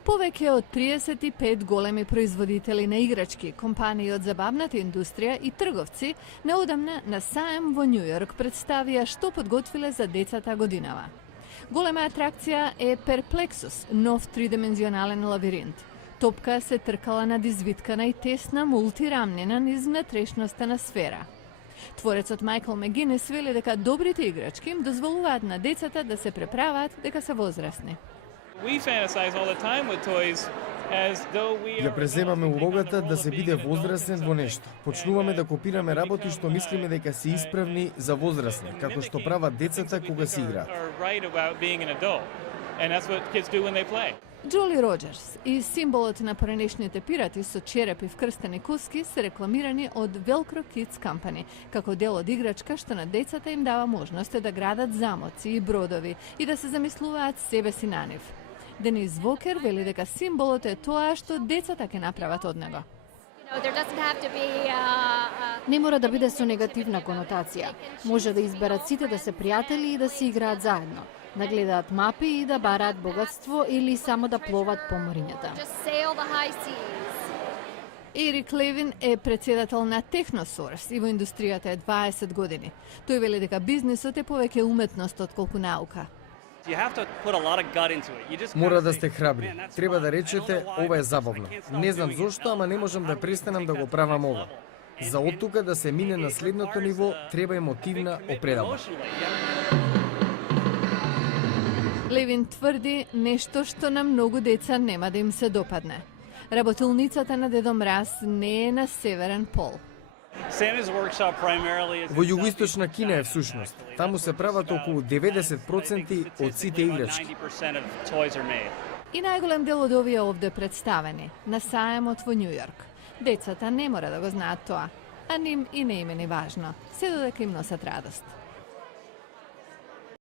Повеќе од 35 големи производители на играчки, компании од забавната индустрија и трговци неодамна на саем во Њу Јорк представија што подготвиле за децата годинава. Голема атракција е Перплексус, нов тридимензионален лавиринт. Топка се тркала над извиткана и тесна мултирамнина низ внатрешноста на сфера. Творецот Майкл Мегинес вели дека добрите играчки им дозволуваат на децата да се преправаат дека се возрасни. Ја преземаме улогата да се биде возрасен во нешто. Почнуваме да копираме работи што мислиме дека се исправни за возрасни, како што прават децата кога се играат. Джоли Роджерс и символот на поранешните пирати со черепи вкрстени коски се рекламирани од Velcro Kids Company, како дел од играчка што на децата им дава можност да градат замоци и бродови и да се замислуваат себе си на нив. Денис Вокер вели дека символот е тоа што децата ќе направат од него. Не мора да биде со негативна конотација. Може да изберат сите да се пријатели и да си играат заедно, да гледаат мапи и да бараат богатство или само да пловат по морињата. Ерик Левин е председател на Техносорс и во индустријата е 20 години. Тој вели дека бизнисот е повеќе уметност отколку наука. Мора да сте храбри. Треба да речете, ова е забавно. Не знам зошто, ама не можам да престанам да го правам ова. За оттука да се мине на следното ниво, треба емотивна опредба. Левин тврди нешто што на многу деца нема да им се допадне. Работилницата на Дедо Мраз не е на Северен пол. Во југоисточна Кина е всушност. Таму се прават околу 90% од сите играчки. И најголем дел од овие овде представени, на саемот во Њу Јорк. Децата не мора да го знаат тоа, а ним и не им е ни важно, се додека им носат радост.